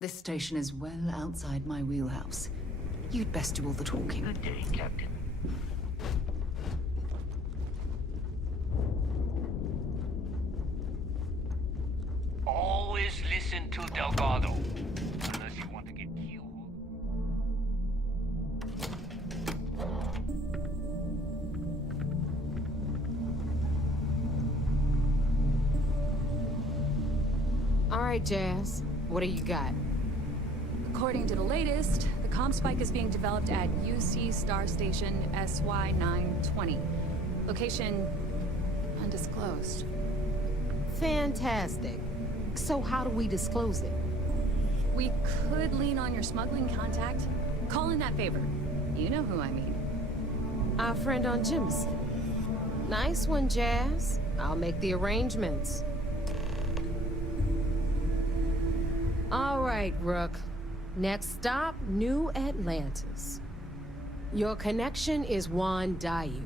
This station is well outside my wheelhouse. You'd best do all the talking. Good day, Captain. Always listen to Delgado. Unless you want to get killed. All right, Jazz. What do you got? According to the latest, the comm spike is being developed at UC Star Station SY-920. Location undisclosed. Fantastic. So how do we disclose it? We could lean on your smuggling contact. Call in that favor. You know who I mean. Our friend on Jimson. Nice one, Jazz. I'll make the arrangements. All right, Rook. Next stop, New Atlantis. Your connection is Juan Dayu.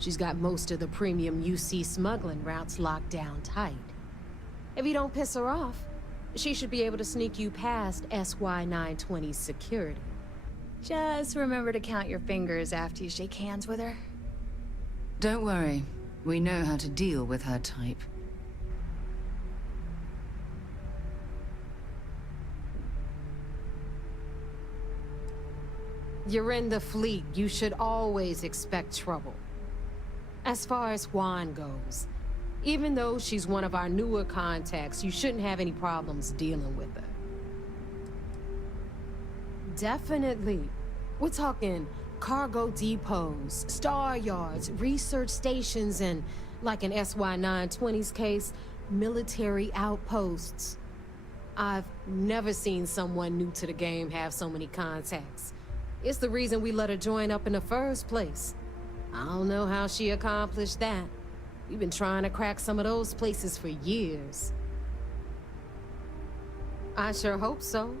She's got most of the premium UC smuggling routes locked down tight. If you don't piss her off, she should be able to sneak you past SY-920's security. Just remember to count your fingers after you shake hands with her. Don't worry. We know how to deal with her type. You're in the fleet. You should always expect trouble. As far as Juan goes, even though she's one of our newer contacts, you shouldn't have any problems dealing with her. Definitely. We're talking cargo depots, star yards, research stations, and, like in SY-920's case, military outposts. I've never seen someone new to the game have so many contacts. It's the reason we let her join up in the first place. I don't know how she accomplished that. We've been trying to crack some of those places for years. I sure hope so.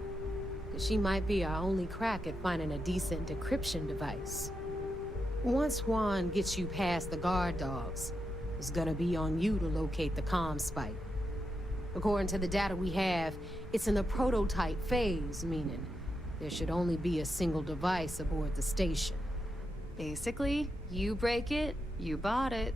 'Cause she might be our only crack at finding a decent decryption device. Once Juan gets you past the guard dogs, it's gonna be on you to locate the comm spike. According to the data we have, it's in the prototype phase, meaning there should only be a single device aboard the station. Basically, you break it, you bought it.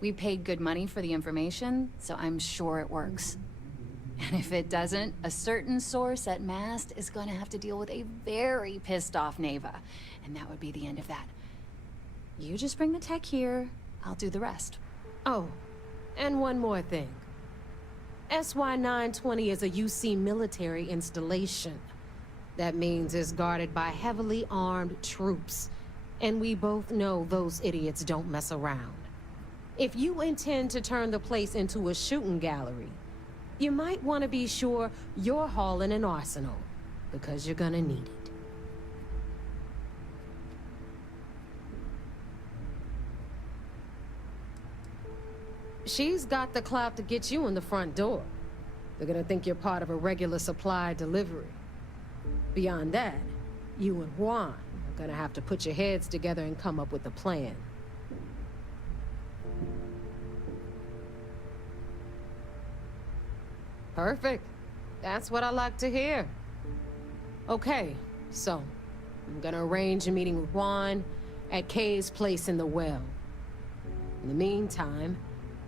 We paid good money for the information, so I'm sure it works. And if it doesn't, a certain source at Mast is gonna have to deal with a very pissed off Neva, and that would be the end of that. You just bring the tech here, I'll do the rest. Oh, and one more thing. SY-920 is a UC military installation. That means it's guarded by heavily armed troops. And we both know those idiots don't mess around. If you intend to turn the place into a shooting gallery, you might want to be sure you're hauling an arsenal, because you're gonna need it. She's got the clout to get you in the front door. They're gonna think you're part of a regular supply delivery. Beyond that, you and Juan are gonna have to put your heads together and come up with a plan. Perfect. That's what I like to hear. Okay, so I'm gonna arrange a meeting with Juan at Kay's place in the well. In the meantime,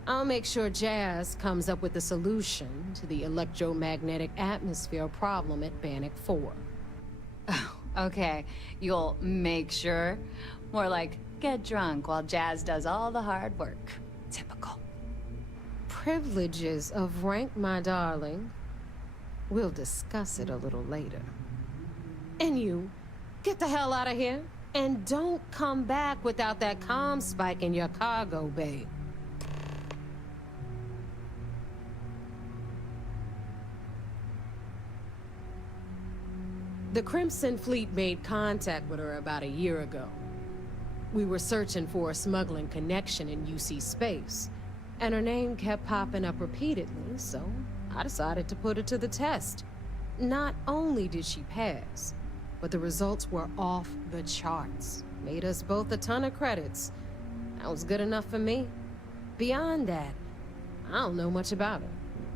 I'll make sure Jazz comes up with a solution to the electromagnetic atmosphere problem at Bannock 4. Oh, okay. You'll make sure. More like, get drunk while Jazz does all the hard work. Typical. Privileges of rank, my darling. We'll discuss it a little later. And you, get the hell out of here. And don't come back without that comm spike in your cargo bay. The Crimson Fleet made contact with her about a year ago. We were searching for a smuggling connection in UC space, and her name kept popping up repeatedly, so I decided to put her to the test. Not only did she pass, but the results were off the charts. Made us both a ton of credits. That was good enough for me. Beyond that, I don't know much about her.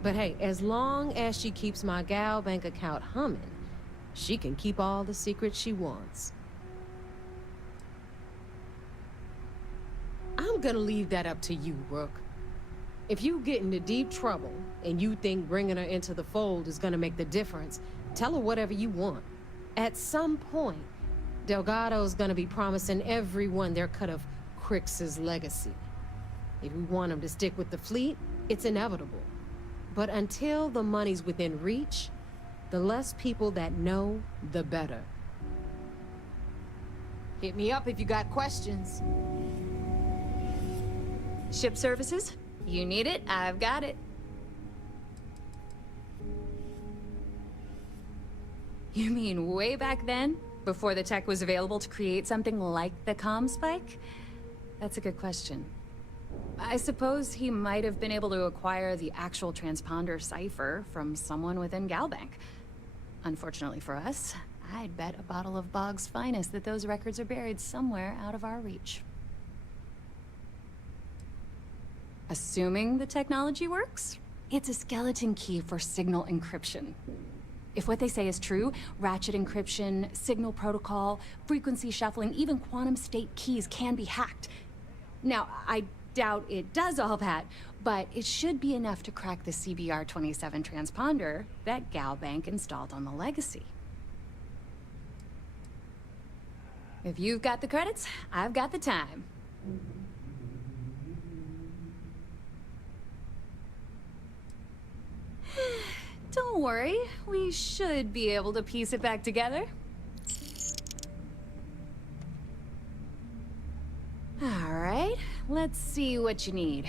But hey, as long as she keeps my gal bank account humming, she can keep all the secrets she wants. I'm gonna leave that up to you, Rook. If you get into deep trouble and you think bringing her into the fold is gonna make the difference, tell her whatever you want. At some point, Delgado's gonna be promising everyone their cut of Crix's legacy. If we want him to stick with the fleet, it's inevitable. But until the money's within reach, the less people that know, the better. Hit me up if you got questions. Ship services? You need it, I've got it. You mean way back then? Before the tech was available to create something like the comm spike? That's a good question. I suppose he might have been able to acquire the actual transponder cipher from someone within Galbank. Unfortunately for us, I'd bet a bottle of Bog's finest that those records are buried somewhere out of our reach. Assuming the technology works, it's a skeleton key for signal encryption. If what they say is true, ratchet encryption, signal protocol, frequency shuffling, even quantum state keys can be hacked. Now, I doubt it does all that, but it should be enough to crack the CBR-27 transponder that Galbank installed on the Legacy. If you've got the credits, I've got the time. Don't worry, we should be able to piece it back together. All right, let's see what you need.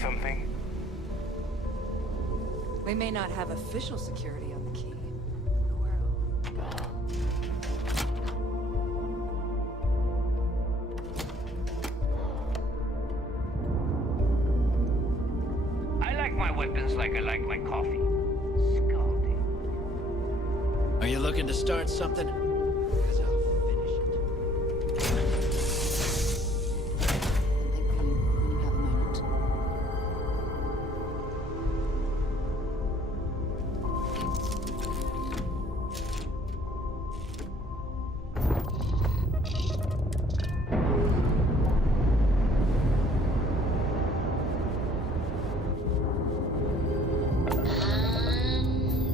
Something? We may not have official security on the key. I like my weapons like I like my coffee. Scalding. Are you looking to start something? 'Cause I'll finish it. Thankfully, when you have a moment.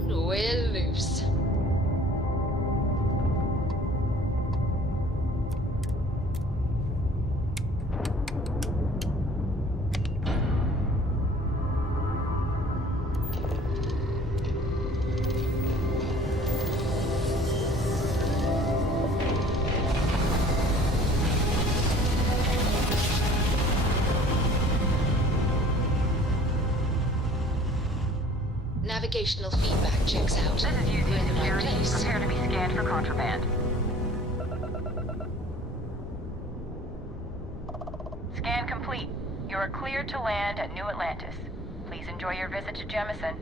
And we're loose. Navigational feedback checks out. This is We're in UC the right Security. place. Prepare to be scanned for contraband. Scan complete. You are cleared to land at New Atlantis. Please enjoy your visit to Jemison.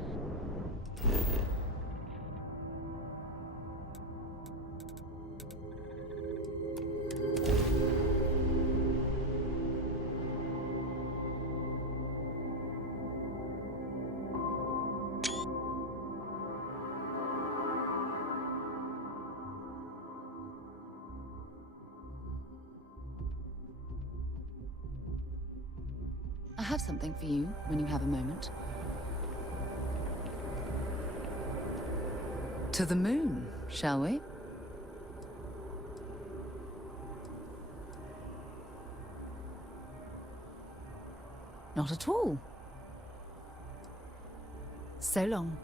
I have something for you when you have a moment. To the moon, shall we? Not at all. So long.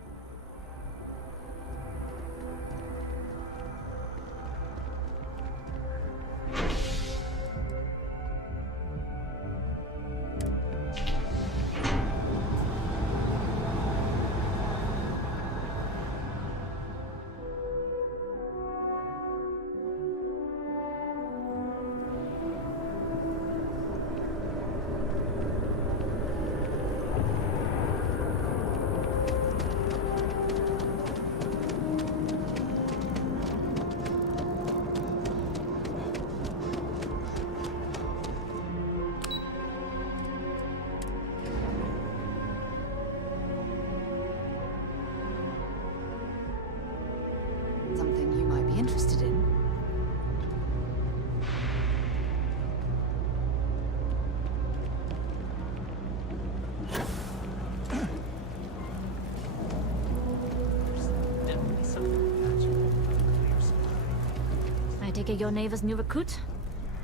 Something you might be interested in. I take it your neighbor's new recruit?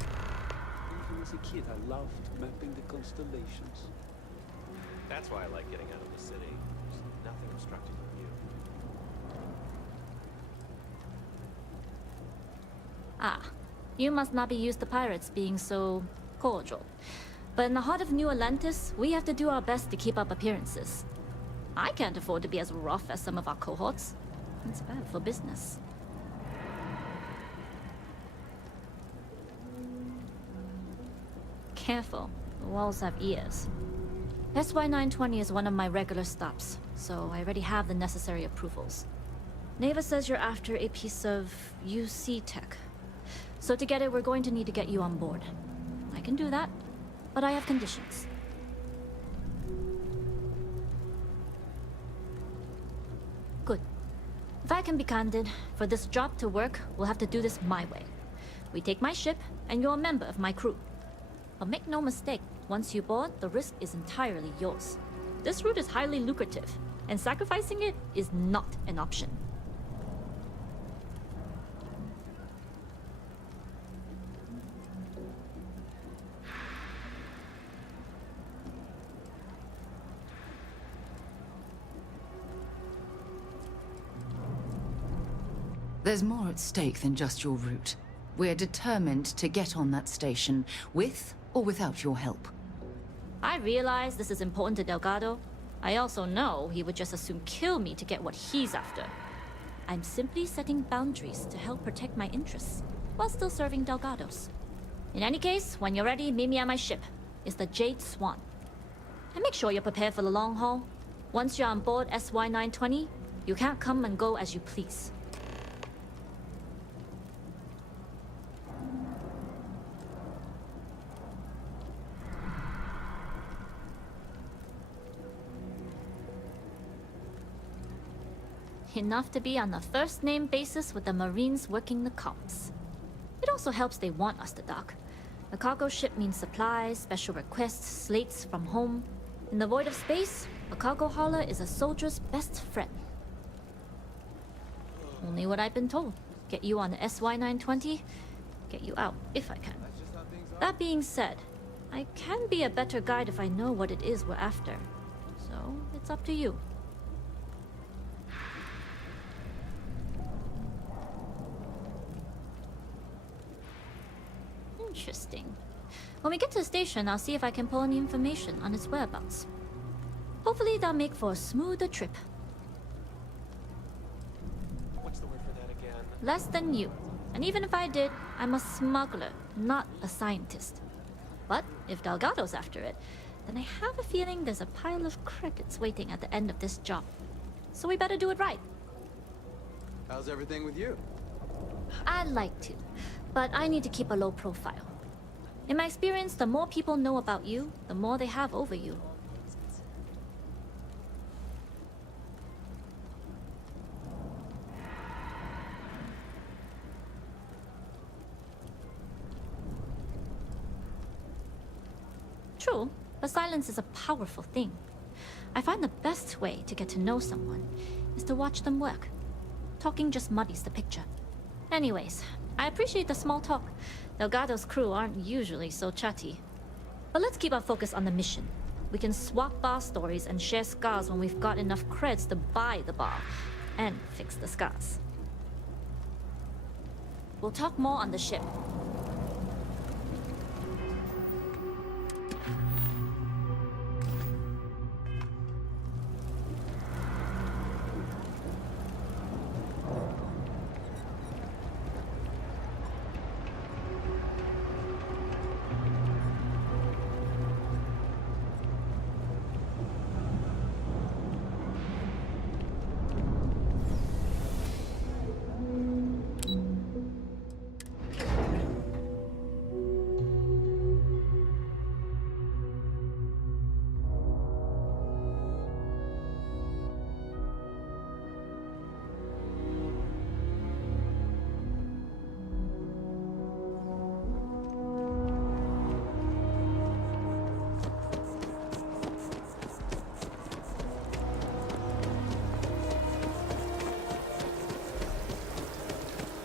Even as a kid, I loved mapping the constellations. That's why I like getting out of the city. There's nothing obstructing the view. Ah, you must not be used to pirates being so cordial. But in the heart of New Atlantis, we have to do our best to keep up appearances. I can't afford to be as rough as some of our cohorts. It's bad for business. Careful, the walls have ears. SY-920 is one of my regular stops, so I already have the necessary approvals. Neva says you're after a piece of UC tech. So to get it, we're going to need to get you on board. I can do that, but I have conditions. Good. If I can be candid, for this job to work, we'll have to do this my way. We take my ship, and you're a member of my crew. But make no mistake, once you board, the risk is entirely yours. This route is highly lucrative, and sacrificing it is not an option. There's more at stake than just your route. We're determined to get on that station, with or without your help. I realize this is important to Delgado. I also know he would just as soon kill me to get what he's after. I'm simply setting boundaries to help protect my interests, while still serving Delgado's. In any case, when you're ready, meet me at my ship. It's the Jade Swan. And make sure you're prepared for the long haul. Once you're on board SY-920, you can't come and go as you please. Enough to be on a first-name basis with the Marines working the comms. It also helps they want us to dock. A cargo ship means supplies, special requests, slates from home. In the void of space, a cargo hauler is a soldier's best friend. Only what I've been told. Get you on the SY-920, get you out if I can. That being said, I can be a better guide if I know what it is we're after. So, it's up to you. Interesting. When we get to the station, I'll see if I can pull any information on its whereabouts. Hopefully that'll make for a smoother trip. What's the word for that again? Less than you. And even if I did, I'm a smuggler, not a scientist. But if Delgado's after it, then I have a feeling there's a pile of credits waiting at the end of this job. So we better do it right. How's everything with you? I'd like to, but I need to keep a low profile. In my experience, the more people know about you, the more they have over you. True, but silence is a powerful thing. I find the best way to get to know someone is to watch them work. Talking just muddies the picture. Anyways, I appreciate the small talk. Delgado's crew aren't usually so chatty. But let's keep our focus on the mission. We can swap bar stories and share scars when we've got enough creds to buy the bar and fix the scars. We'll talk more on the ship.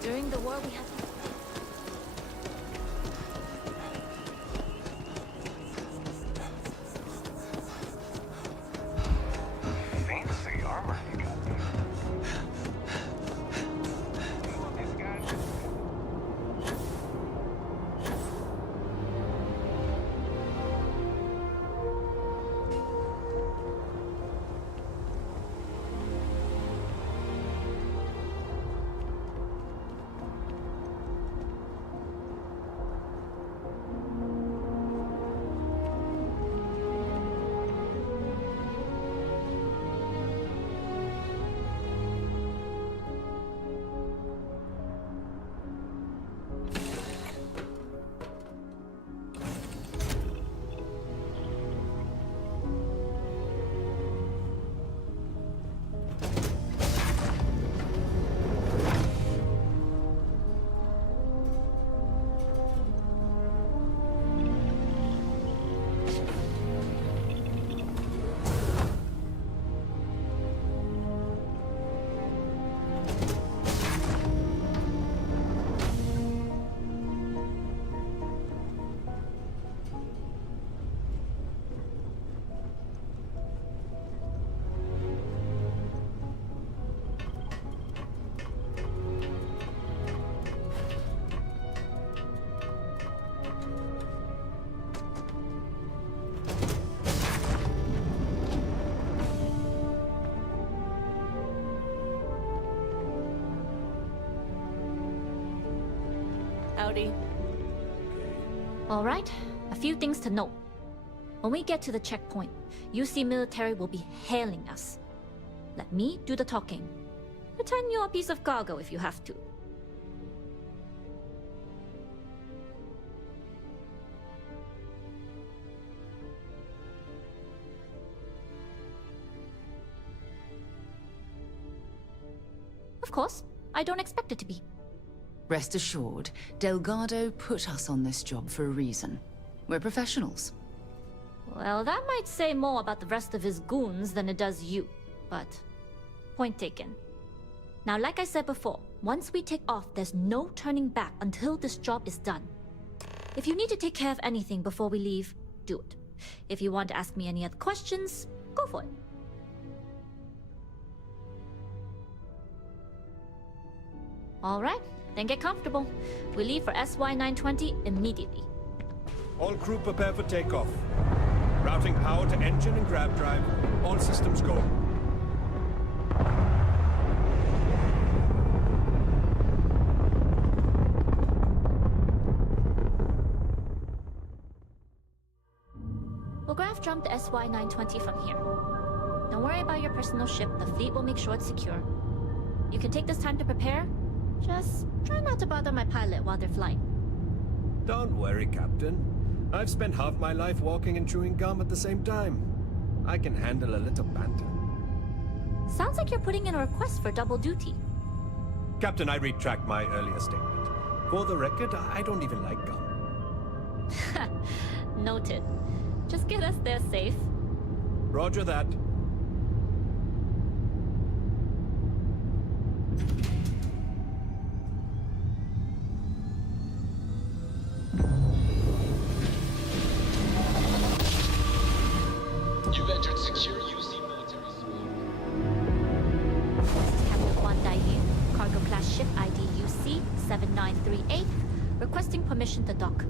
During the war, we had... Fancy armor you got there. This guy should... Howdy. All right, a few things to note. When we get to the checkpoint, UC military will be hailing us. Let me do the talking. Pretend you're a piece of cargo if you have to. Of course, I don't expect it to be. Rest assured, Delgado put us on this job for a reason. We're professionals. Well, that might say more about the rest of his goons than it does you, but point taken. Now, like I said before, once we take off, there's no turning back until this job is done. If you need to take care of anything before we leave, do it. If you want to ask me any other questions, go for it. All right, then get comfortable. We leave for SY-920 immediately. All crew prepare for takeoff. Routing power to engine and grab drive. All systems go. We'll graph jump the SY-920 from here. Don't worry about your personal ship. The fleet will make sure it's secure. You can take this time to prepare. Just try not to bother my pilot while they're flying. Don't worry, Captain. I've spent half my life walking and chewing gum at the same time. I can handle a little banter. Sounds like you're putting in a request for double duty. Captain, I retract my earlier statement. For the record, I don't even like gum. Noted. Just get us there safe. Roger that. You've entered secure UC military suite. This is Captain Juan Daiyu, cargo class ship ID UC 7938, requesting permission to dock.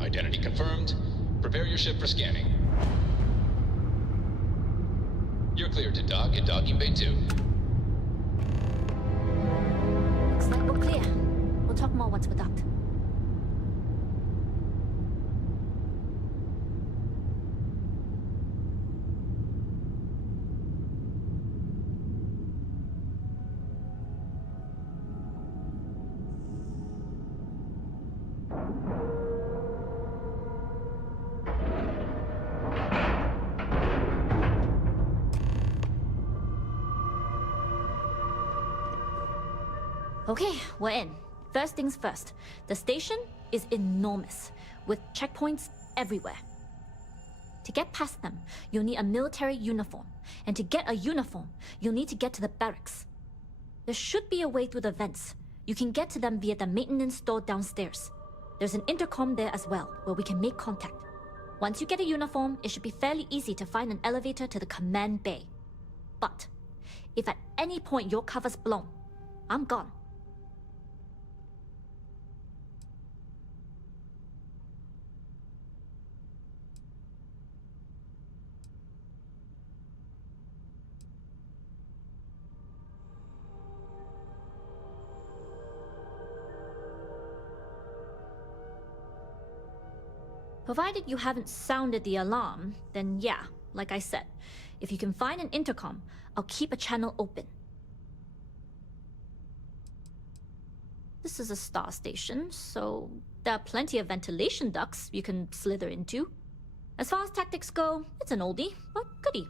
Identity confirmed. Prepare your ship for scanning. You're cleared to dock in docking bay 2. Looks like we're clear. We'll talk more once we're docked. Okay, we're in. First things first. The station is enormous, with checkpoints everywhere. To get past them, you'll need a military uniform. And to get a uniform, you'll need to get to the barracks. There should be a way through the vents. You can get to them via the maintenance store downstairs. There's an intercom there as well, where we can make contact. Once you get a uniform, it should be fairly easy to find an elevator to the command bay. But if at any point your cover's blown, I'm gone. Provided you haven't sounded the alarm, then yeah, like I said, if you can find an intercom, I'll keep a channel open. This is a star station, so there are plenty of ventilation ducts you can slither into. As far as tactics go, it's an oldie, but goodie.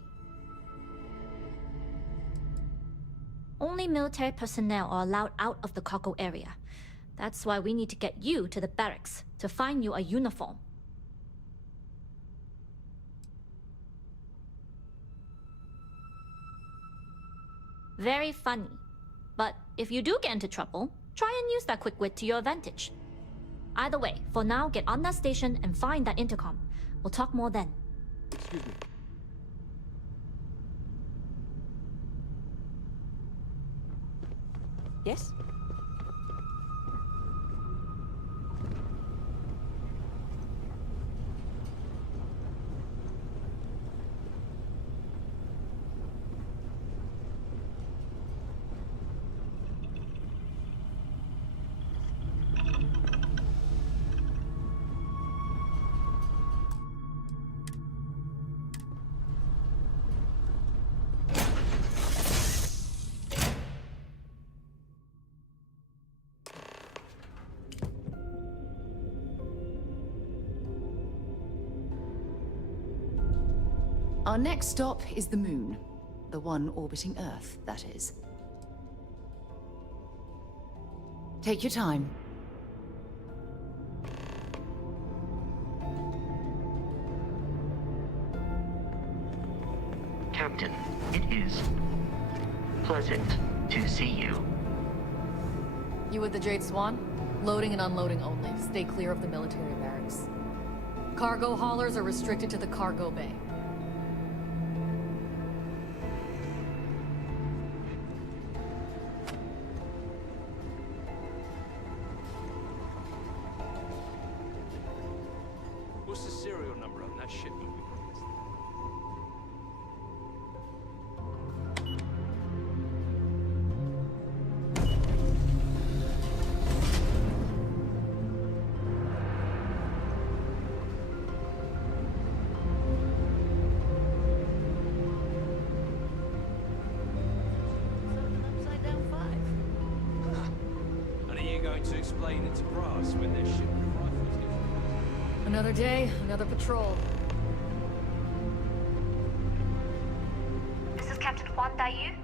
Only military personnel are allowed out of the cargo area. That's why we need to get you to the barracks to find you a uniform. Very funny. But if you do get into trouble, try and use that quick wit to your advantage. Either way, for now, get on that station and find that intercom. We'll talk more then. Excuse me. Yes? Our next stop is the moon. The one orbiting Earth, that is. Take your time. Captain, it is pleasant to see you. You with the Jade Swan? Loading and unloading only. Stay clear of the military barracks. Cargo haulers are restricted to the cargo bay. What's the serial number on that shipment we promised? splaying into brass when their ship rifles get... Another day, another patrol. This is Captain Huan Daiyu.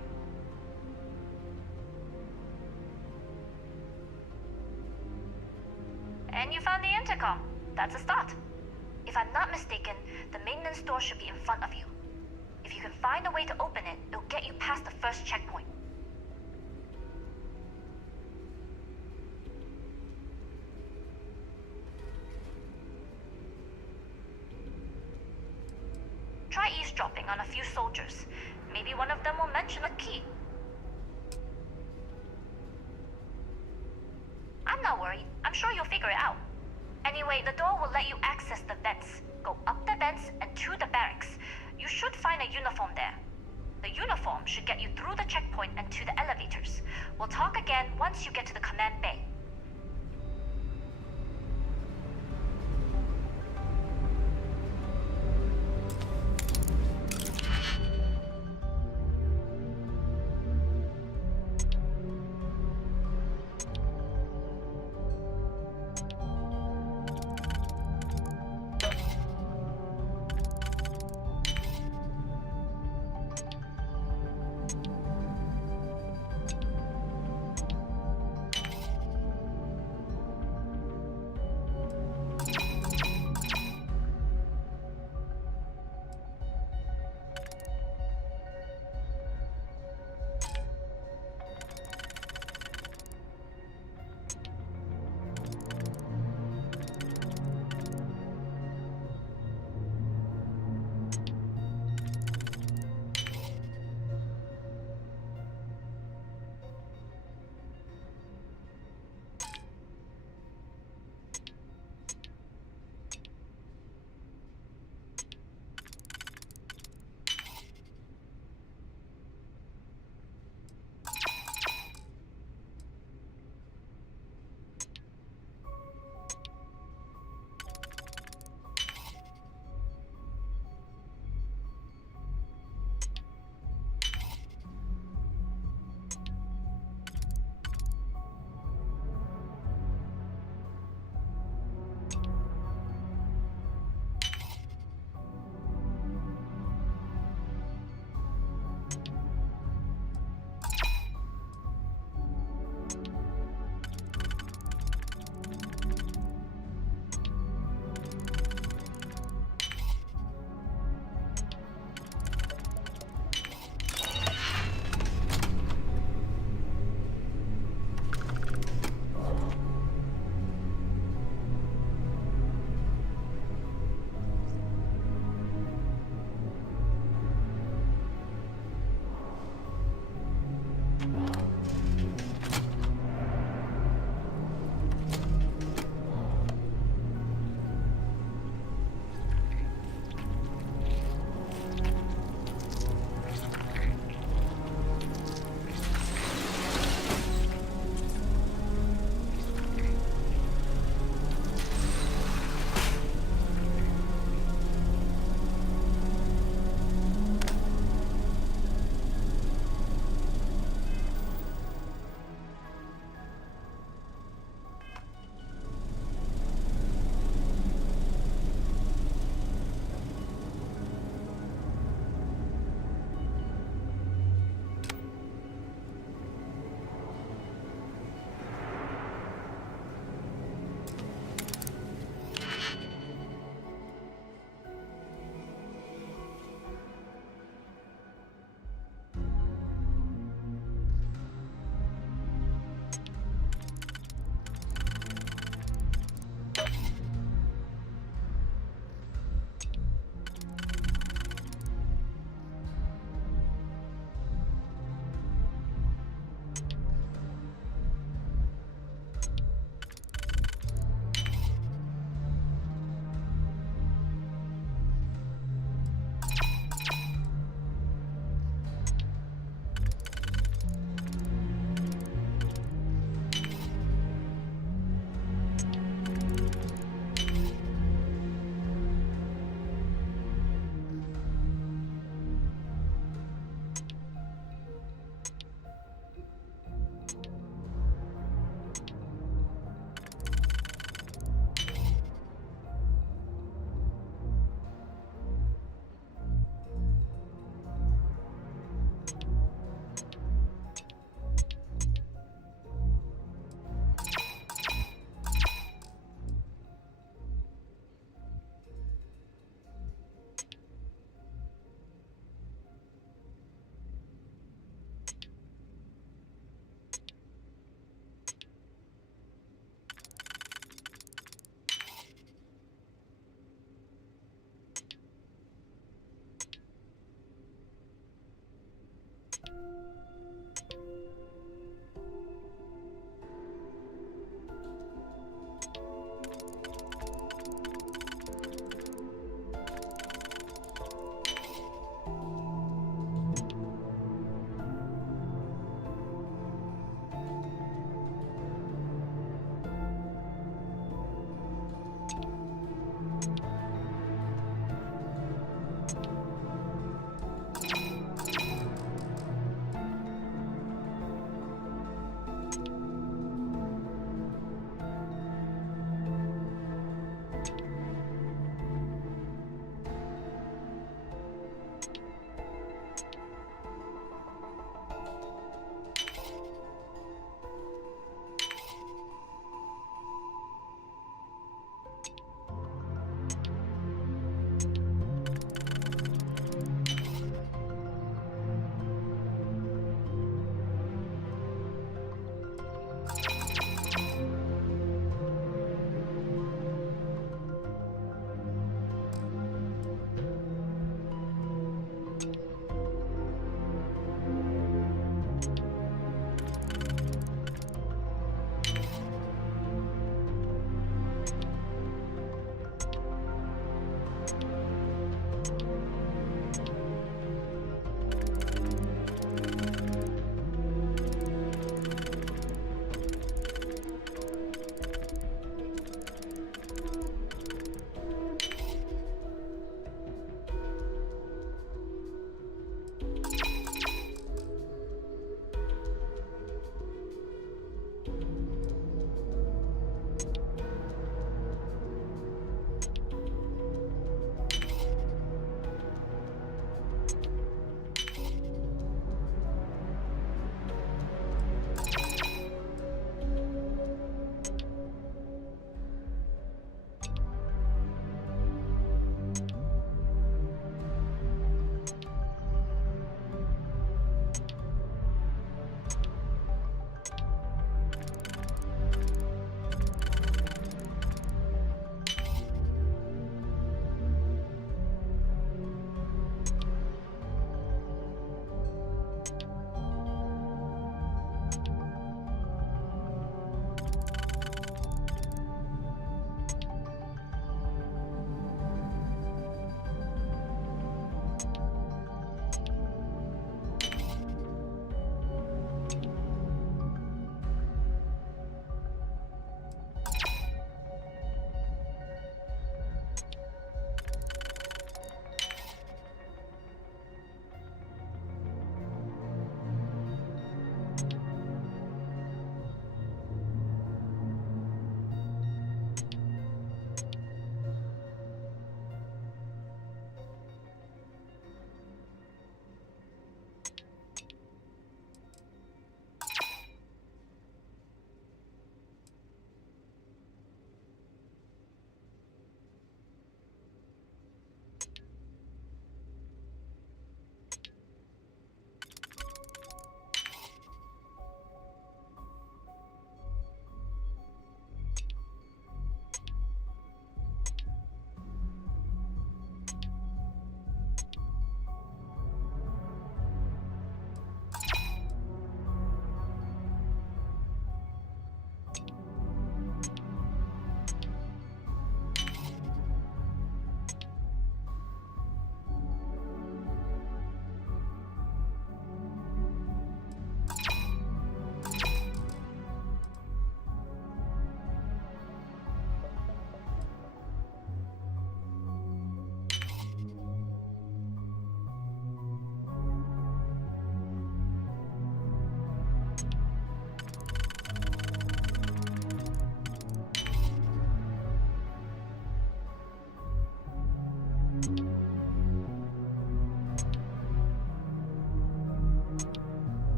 And you found the intercom. That's a start. If I'm not mistaken, the maintenance door should be in front of you. If you can find a way to open it, it'll get you past the first checkpoint. Try eavesdropping on a few soldiers. Maybe one of them will mention a key. I'm not worried. I'm sure you'll figure it out. Anyway, the door will let you access the vents. Go up the vents and to the barracks. You should find a uniform there. The uniform should get you through the checkpoint and to the elevators. We'll talk again once you get to the command bay.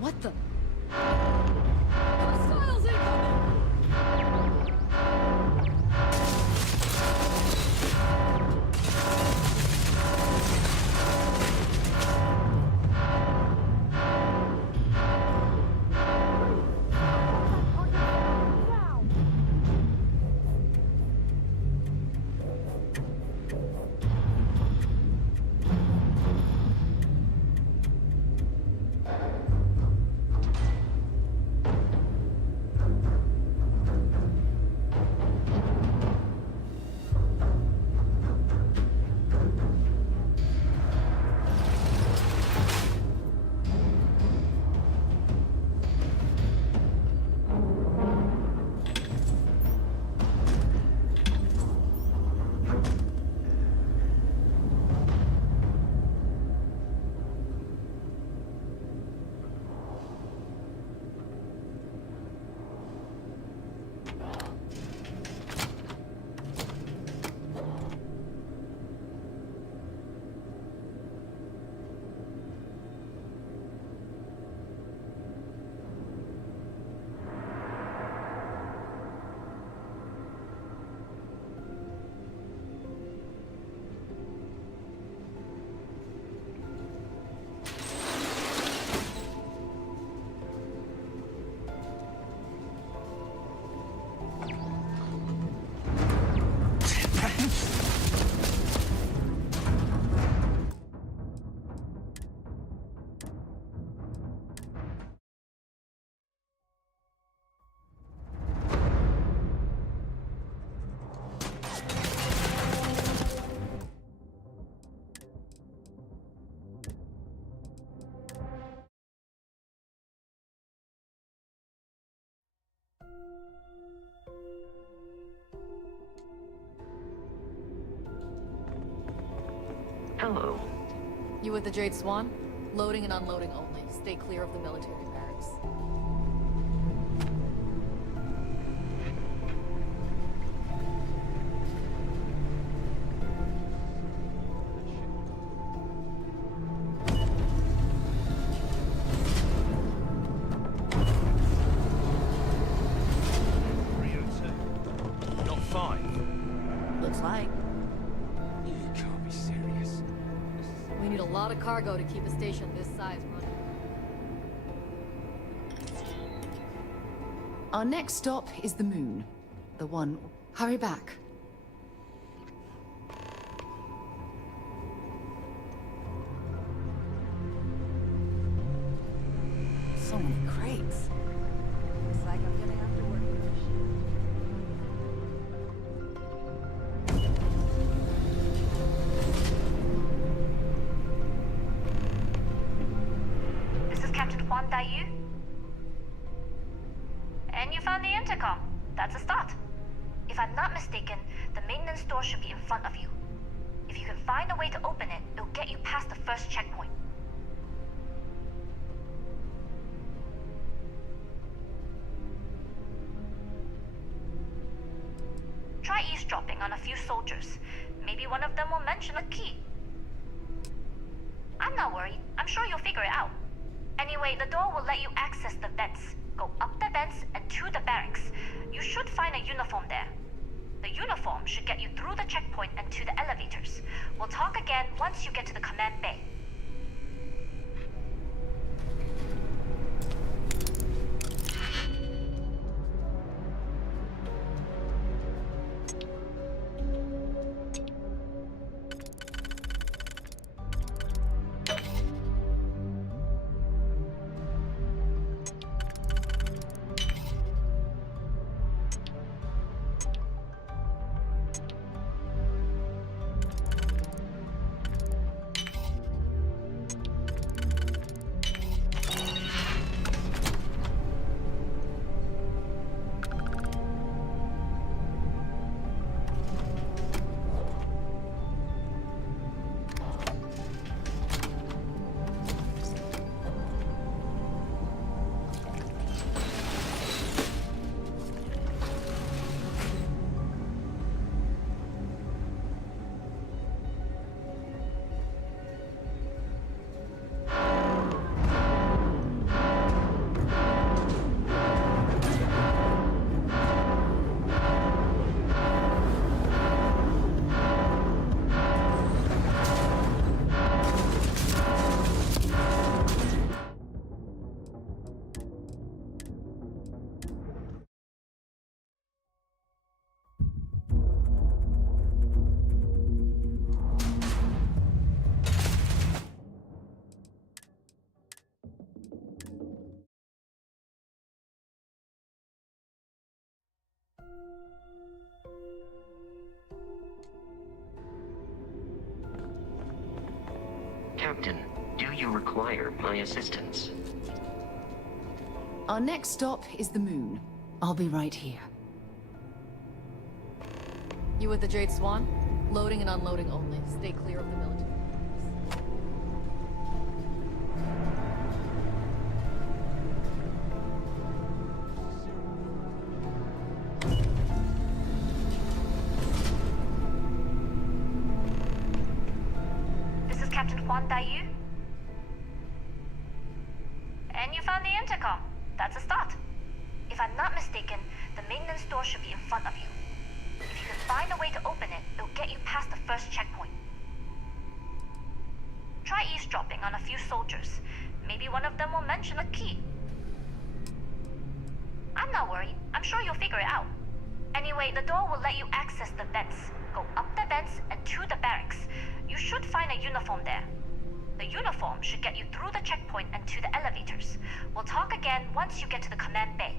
What the? Hostiles incoming! Hello. You with the Jade Swan? Loading and unloading only. Stay clear of the military barracks. Not 5. Looks like. You can't be serious. We need a lot of cargo to keep a station this size running. Our next stop is the moon. The one... Hurry back. So many crates. Looks like I'm gonna have to work with this shit. This is Captain Huan Daiyu. And you found the intercom. That's a start. If I'm not mistaken, the maintenance door should be in front of you. If you can find a way to open it, it'll get you past the first checkpoint. Try eavesdropping on a few soldiers. Maybe one of them will mention a key. I'm not worried. I'm sure you'll figure it out. Anyway, the door will let you access the vents. Go up the vents and to the barracks. You should find a uniform there. The uniform should get you through the checkpoint and to the elevators. We'll talk again once you get to the command bay. Captain, do you require my assistance? Our next stop is the moon. I'll be right here. You with the Jade Swan? Loading and unloading only. Stay clear of the military. This is Captain Huan Daiyu. And you found the intercom. That's a start. If I'm not mistaken, the maintenance door should be in front of you. If you can find a way to open it, it'll get you past the first checkpoint. Try eavesdropping on a few soldiers. Maybe one of them will mention a key. I'm not worried. I'm sure you'll figure it out. Anyway, the door will let you access the vents. Go up the vents and to the barracks. You should find a uniform there. The uniform should get you through the checkpoint and to the elevators. We'll talk again once you get to the command bay.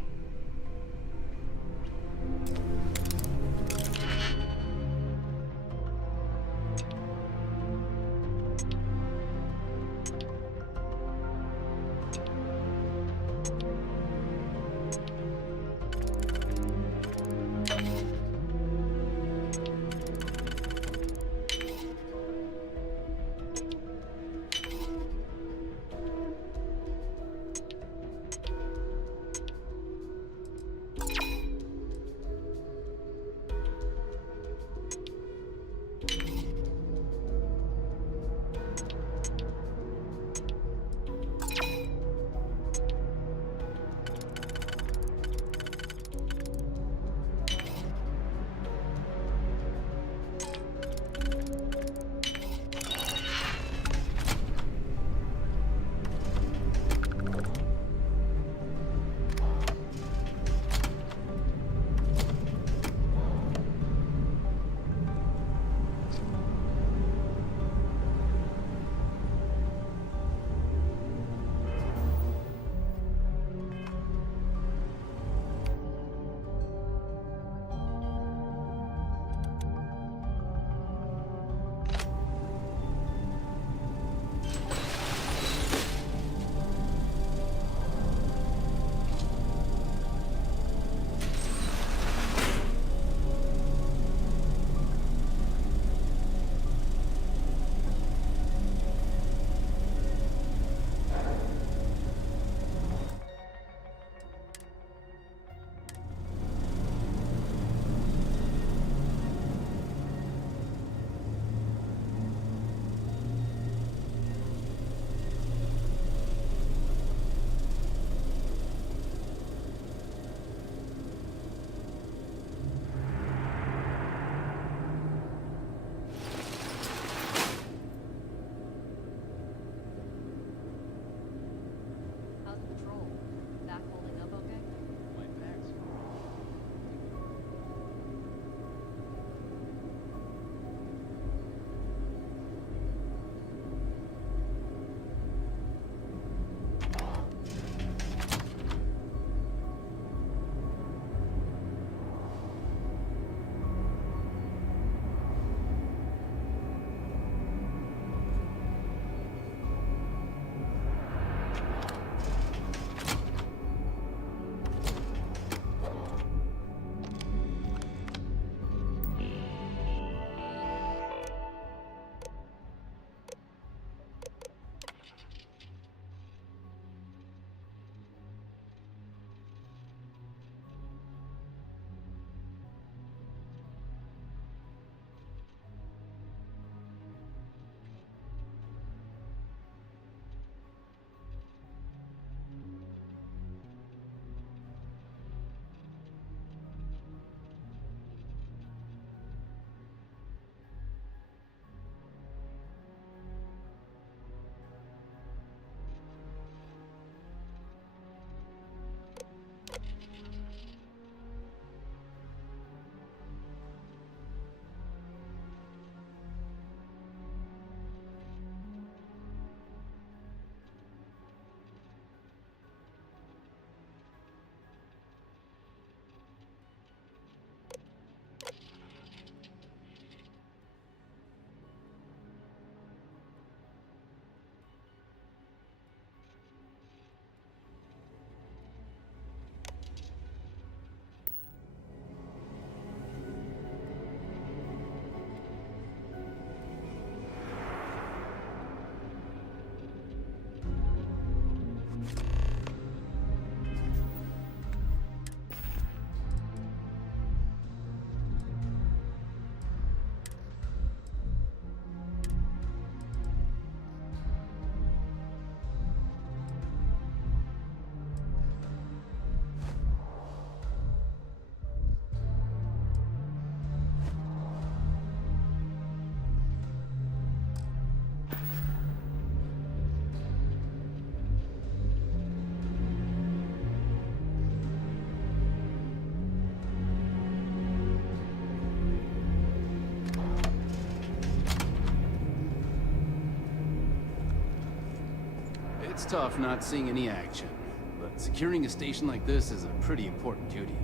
It's tough not seeing any action, but securing a station like this is a pretty important duty.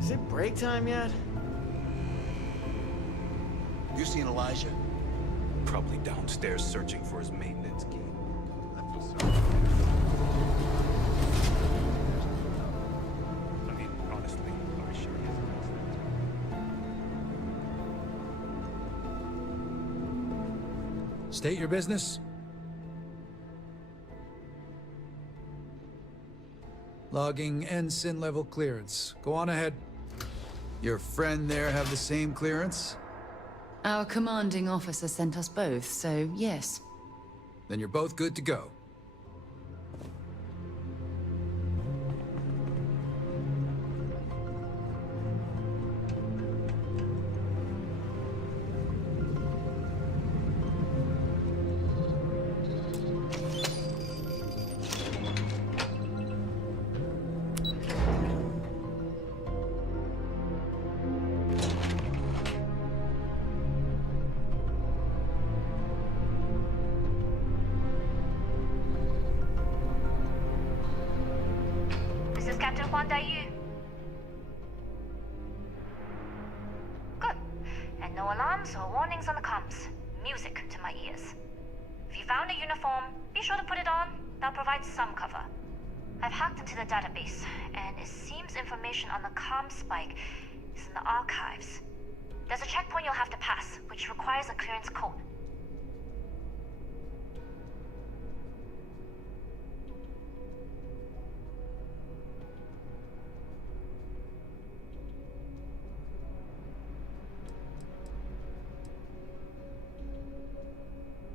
Is it break time yet? You seen Elijah? Probably downstairs searching for his maintenance key. I feel sorry. I mean, honestly, I'm sure he hasn't noticed that. State your business. Logging ensign level clearance. Go on ahead. Your friend there have the same clearance? Our commanding officer sent us both, so yes. Then you're both good to go. Captain Huan Daiyu. Good. And no alarms or warnings on the comms. Music to my ears. If you found a uniform, be sure to put it on. That'll provide some cover. I've hacked into the database, and it seems information on the comm spike is in the archives. There's a checkpoint you'll have to pass, which requires a clearance code.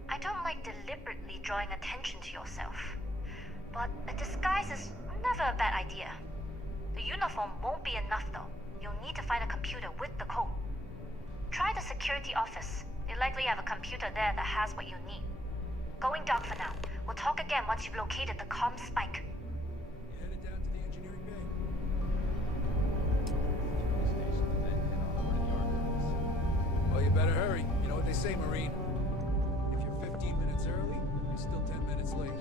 I don't like deliberately drawing attention to yourself, but a disguise is never a bad idea. The uniform won't be enough though. You'll need to find a computer with the code. Try the security office. They likely have a computer there that has what you need. Going dark for now. We'll talk again once you've located the comm spike. Headed down to the engineering bay. Well, you better hurry. You know what they say, Marine. If you're 15 minutes early, you're still 10 minutes late.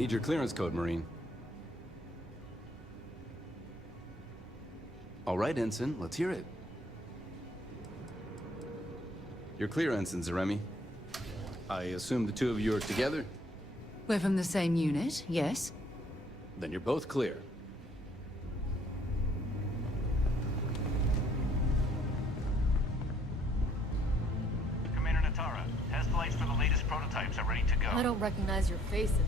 Need your clearance code, Marine. All right, Ensign, let's hear it. You're clear, Ensign Zaremi. I assume the two of you are together? We're from the same unit, yes? Then you're both clear. Commander Natara, test flights for the latest prototypes are ready to go. I don't recognize your faces.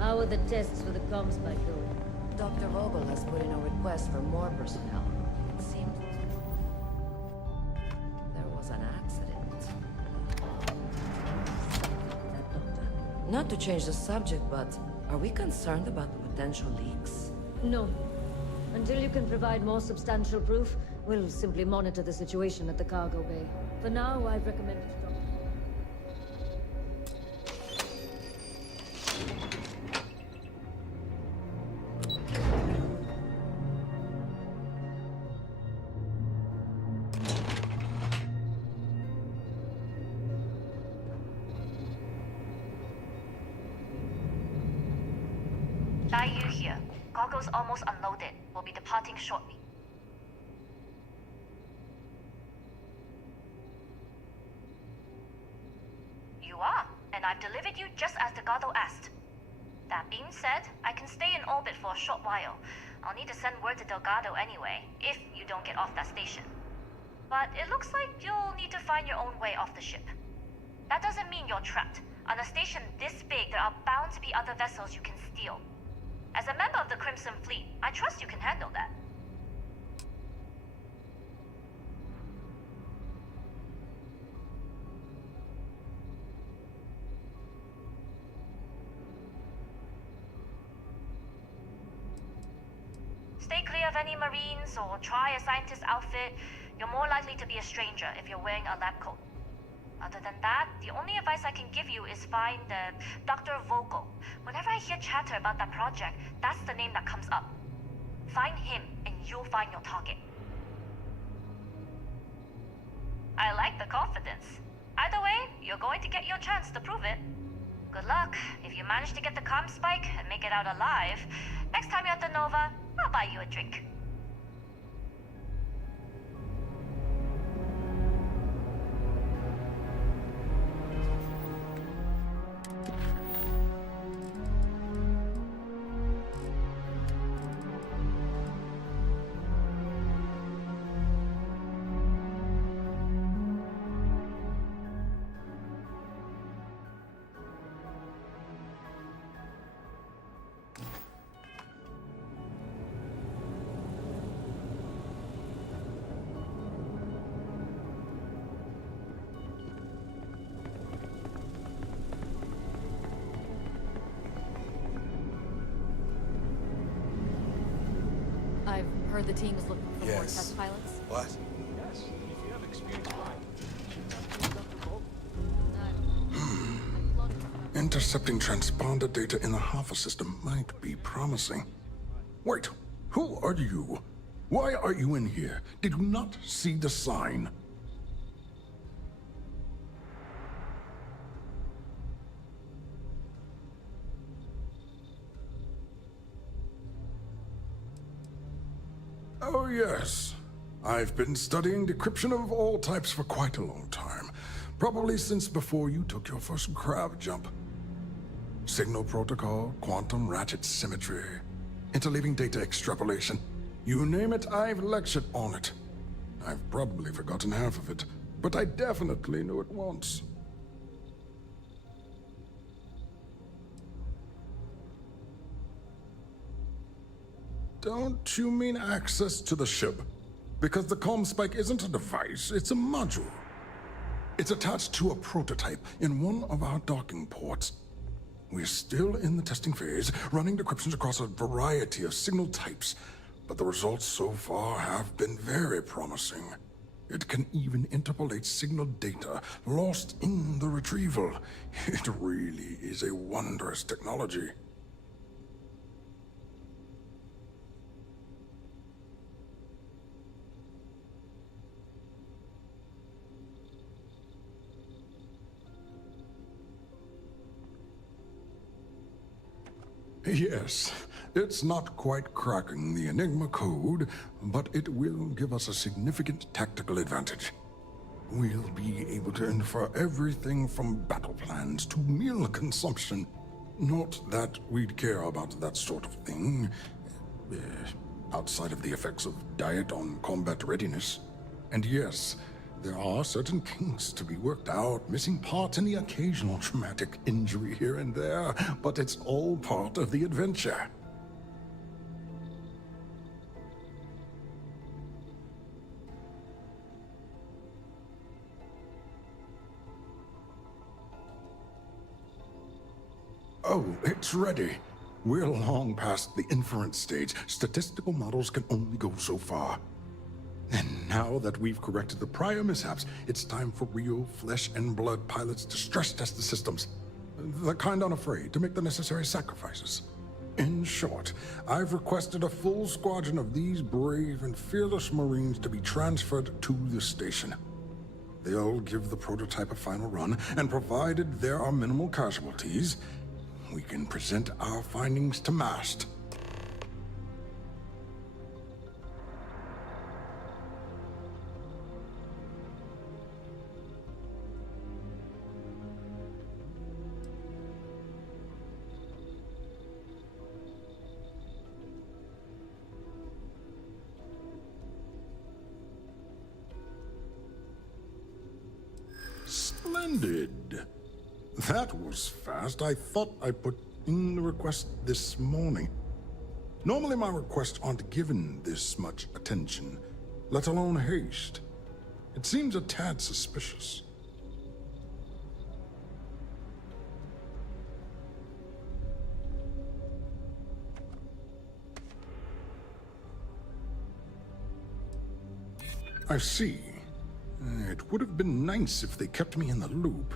How are the tests for the comms bike going? Dr. Vogel has put in a request for more personnel. It seems there was an accident. Not to change the subject, but are we concerned about the potential leaks? No. Until you can provide more substantial proof, we'll simply monitor the situation at the cargo bay. For now, I'd recommend you stop. Bayou here. Cargo's almost unloaded. We'll be departing shortly. You are, and I've delivered you just as Delgado asked. That being said, I can stay in orbit for a short while. I'll need to send word to Delgado anyway, if you don't get off that station. But it looks like you'll need to find your own way off the ship. That doesn't mean you're trapped. On a station this big, there are bound to be other vessels you can steal. As a member of the Crimson Fleet, I trust you can handle that. Stay clear of any Marines or try a scientist outfit. You're more likely to be a stranger if you're wearing a lab coat. Other than that, the only advice I can give you is find Dr. Vogel. Whenever I hear chatter about that project, that's the name that comes up. Find him, and you'll find your target. I like the confidence. Either way, you're going to get your chance to prove it. Good luck. If you manage to get the comm spike and make it out alive, next time you're at the Nova, I'll buy you a drink. I've heard the team is looking for more Yes. test pilots. What? Yes, if you have experience Intercepting transponder data in the Alpha system might be promising. Wait, who are you? Why are you in here? Did you not see the sign? Oh, yes. I've been studying decryption of all types for quite a long time. Probably since before you took your first crab jump. Signal protocol, quantum ratchet symmetry, interleaving data extrapolation. You name it, I've lectured on it. I've probably forgotten half of it, but I definitely knew it once. Don't you mean access to the ship? Because the comm spike isn't a device, it's a module. It's attached to a prototype in one of our docking ports. We're still in the testing phase, running decryptions across a variety of signal types, but the results so far have been very promising. It can even interpolate signal data lost in the retrieval. It really is a wondrous technology. Yes, it's not quite cracking the Enigma code, but it will give us a significant tactical advantage. We'll be able to infer everything from battle plans to meal consumption. Not that we'd care about that sort of thing, outside of the effects of diet on combat readiness. And yes, there are certain kinks to be worked out, missing parts and the occasional traumatic injury here and there, but it's all part of the adventure. Oh, it's ready. We're long past the inference stage. Statistical models can only go so far. And now that we've corrected the prior mishaps, it's time for real flesh and blood pilots to stress test the systems. The kind unafraid to make the necessary sacrifices. In short, I've requested a full squadron of these brave and fearless Marines to be transferred to the station. They'll give the prototype a final run, and provided there are minimal casualties, we can present our findings to Mast. Splendid. That was fast. I thought I put in the request this morning. Normally my requests aren't given this much attention, let alone haste. It seems a tad suspicious. I see. It would have been nice if they kept me in the loop.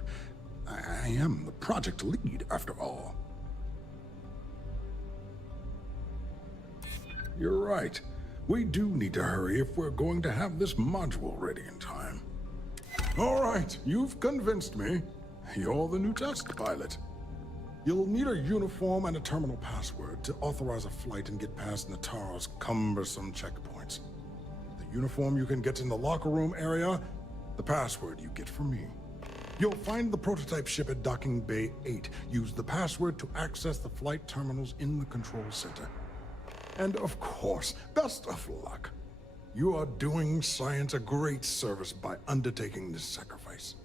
I am the project lead, after all. You're right. We do need to hurry if we're going to have this module ready in time. All right, you've convinced me. You're the new test pilot. You'll need a uniform and a terminal password to authorize a flight and get past Natara's cumbersome checkpoints. The uniform you can get in the locker room area, the password you get from me. You'll find the prototype ship at Docking Bay 8. Use the password to access the flight terminals in the control center. And of course, best of luck. You are doing science a great service by undertaking this sacrifice.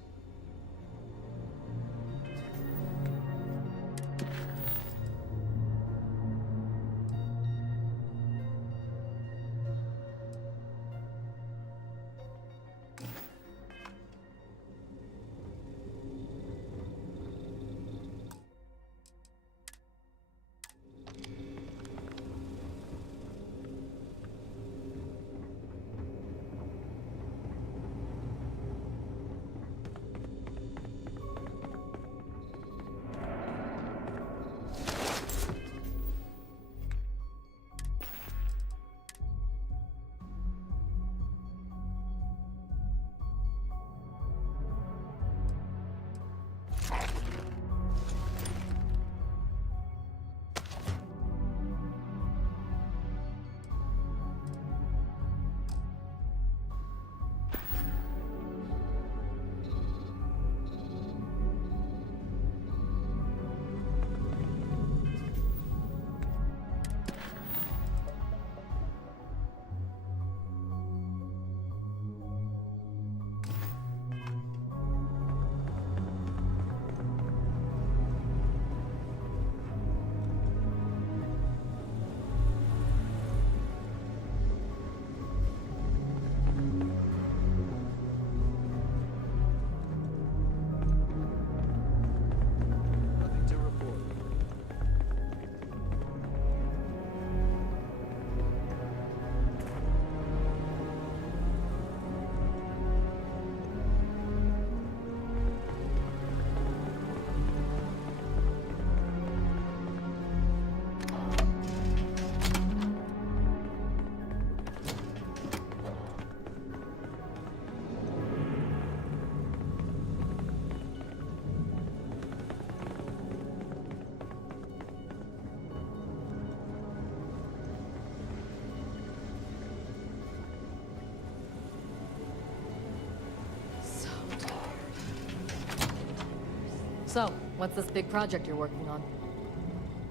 So, what's this big project you're working on?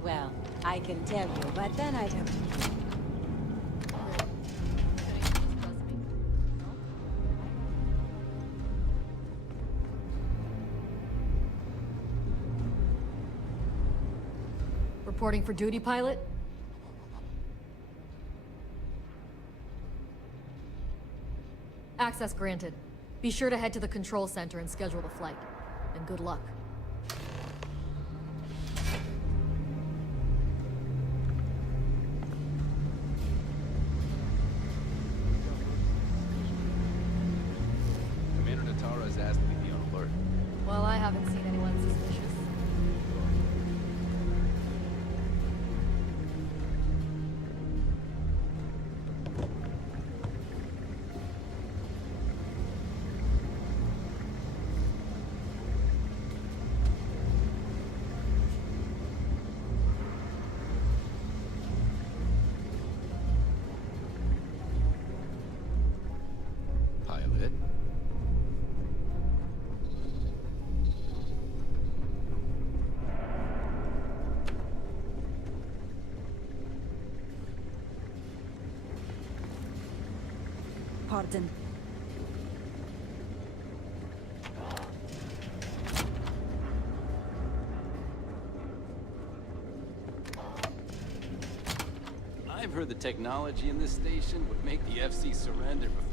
Well, I can tell you, but then I'd have to... Reporting for duty, pilot? Access granted. Be sure to head to the control center and schedule the flight. And good luck. Commander Natara has asked me to be on alert. Well, I haven't seen anyone suspicious. pardon. I've heard the technology in this station would make the FC surrender before...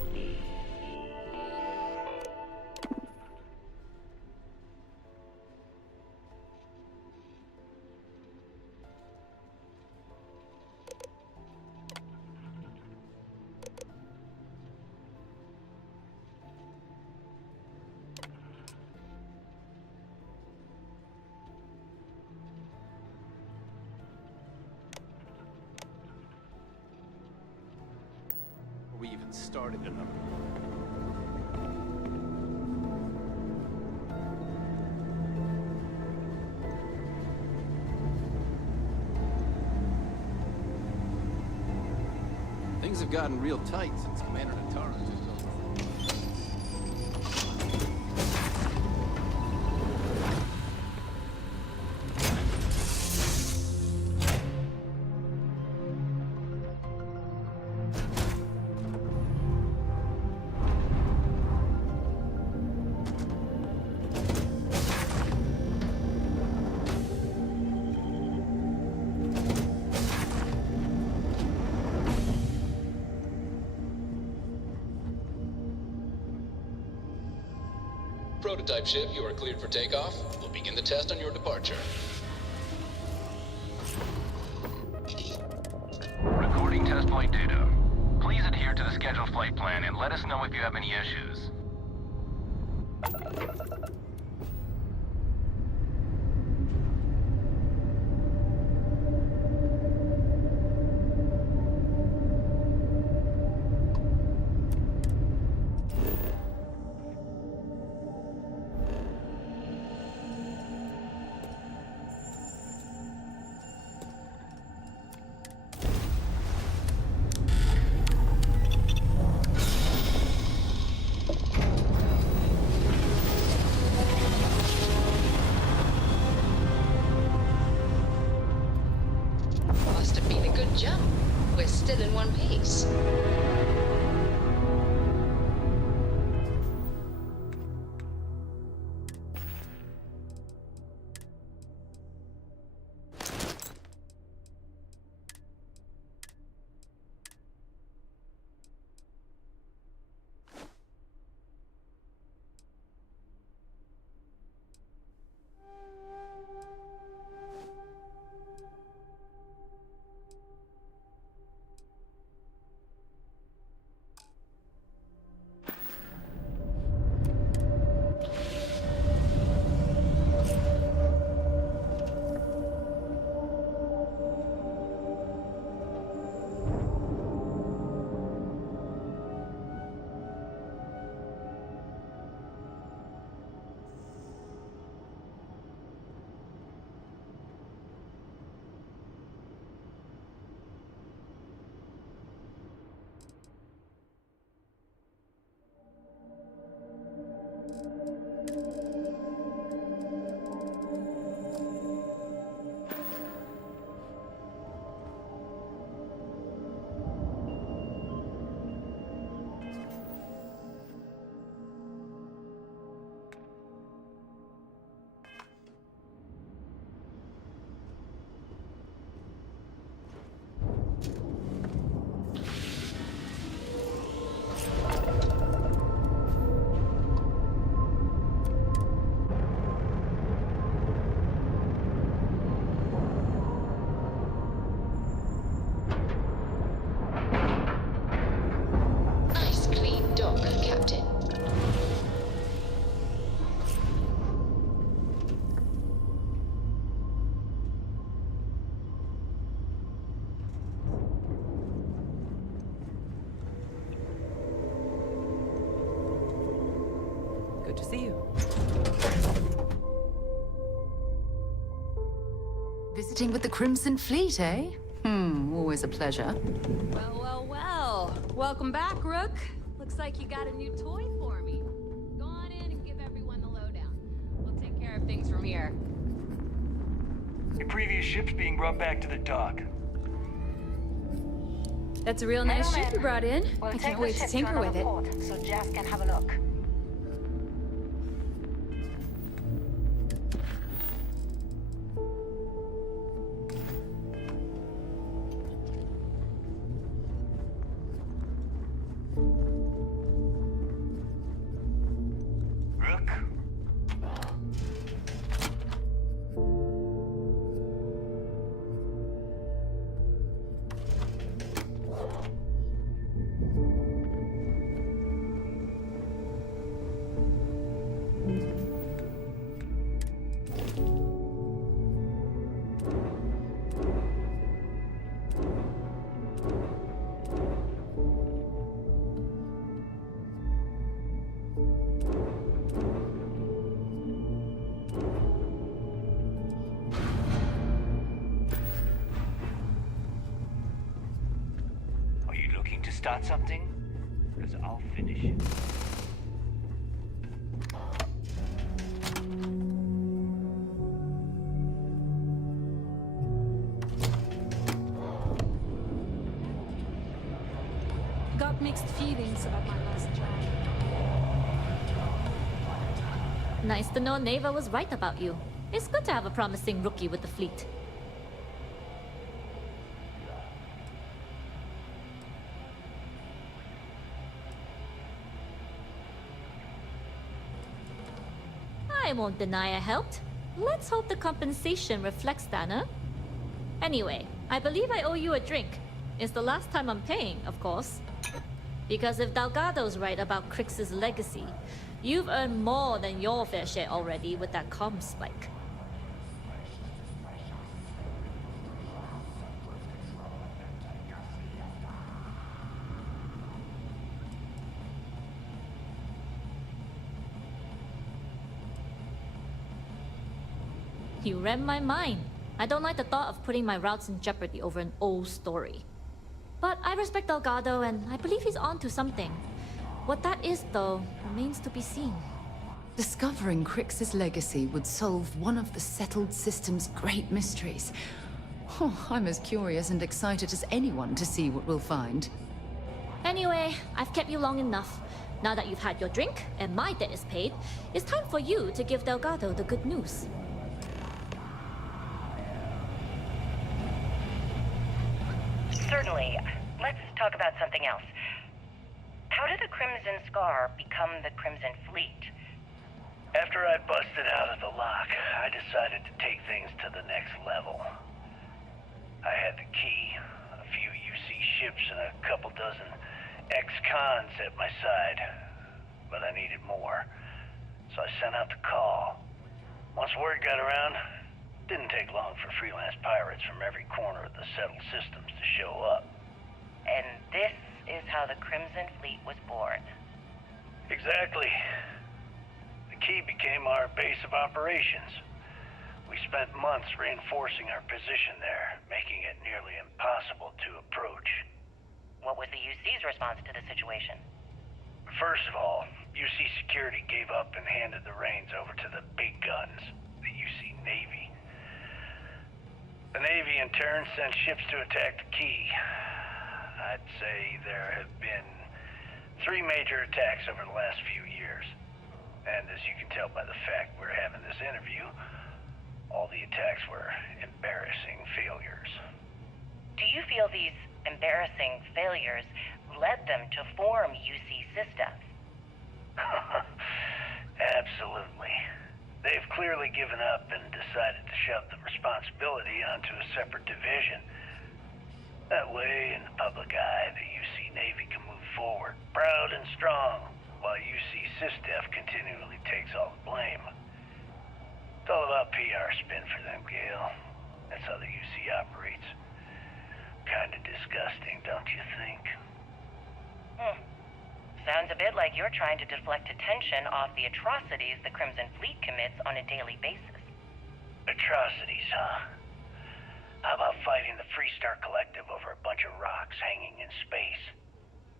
we even started another one. Things have gotten real tight since Commander Natara took over. Prototype ship, you are cleared for takeoff. We'll begin the test on your departure. Recording test flight data. Please adhere to the scheduled flight plan and let us know if you have any issues. Must have been a good jump. We're still in one piece. Good to see you. Visiting with the Crimson Fleet, eh? Always a pleasure. Well, well, well. Welcome back, Rook. Looks like you got a new toy for me. Go on in and give everyone the lowdown. We'll take care of things from here. Your previous ship's being brought back to the dock. That's a real nice ship you brought in. We'll I take can't the wait to ship tinker with another it. port so Jazz can have a look. Rook? Are you looking to start something? Because I'll finish it. Got mixed feelings about my last try. Nice to know Neva was right about you. It's good to have a promising rookie with the fleet. I won't deny I helped. Let's hope the compensation reflects that, huh? Anyway, I believe I owe you a drink. It's the last time I'm paying, of course. Because if Delgado's right about Crix's legacy, you've earned more than your fair share already with that comm spike. You read my mind. I don't like the thought of putting my routes in jeopardy over an old story. But I respect Delgado, and I believe he's onto something. What that is, though, remains to be seen. Discovering Crix's legacy would solve one of the settled system's great mysteries. Oh, I'm as curious and excited as anyone to see what we'll find. Anyway, I've kept you long enough. Now that you've had your drink, and my debt is paid, it's time for you to give Delgado the good news. Certainly. Let's talk about something else. How did the Crimson Scar become the Crimson Fleet? After I busted out of the lock, I decided to take things to the next level. I had the key, a few UC ships, and a couple dozen ex-cons at my side. But I needed more, so I sent out the call. Once word got around, it didn't take long for freelance pirates from every corner of the settled systems to show up. And this is how the Crimson Fleet was born. Exactly. The key became our base of operations. We spent months reinforcing our position there, making it nearly impossible to approach. What was the UC's response to the situation? First of all, UC Security gave up and handed the reins over to the big guns, the UC Navy. The Navy, in turn, sent ships to attack the key. I'd say there have been 3 major attacks over the last few years. And as you can tell by the fact we're having this interview, all the attacks were embarrassing failures. Do you feel these embarrassing failures led them to form UC systems? Absolutely. They've clearly given up and decided to shove the responsibility onto a separate division. That way, in the public eye, the UC Navy can move forward, proud and strong, while UC SysDef continually takes all the blame. It's all about PR spin for them, Gale. That's how the UC operates. Kinda disgusting, don't you think? Sounds a bit like you're trying to deflect attention off the atrocities the Crimson Fleet commits on a daily basis. Atrocities, huh? How about fighting the Freestar Collective over a bunch of rocks hanging in space?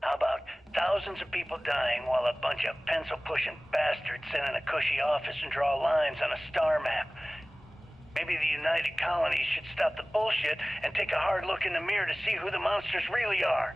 How about thousands of people dying while a bunch of pencil-pushing bastards sit in a cushy office and draw lines on a star map? Maybe the United Colonies should stop the bullshit and take a hard look in the mirror to see who the monsters really are.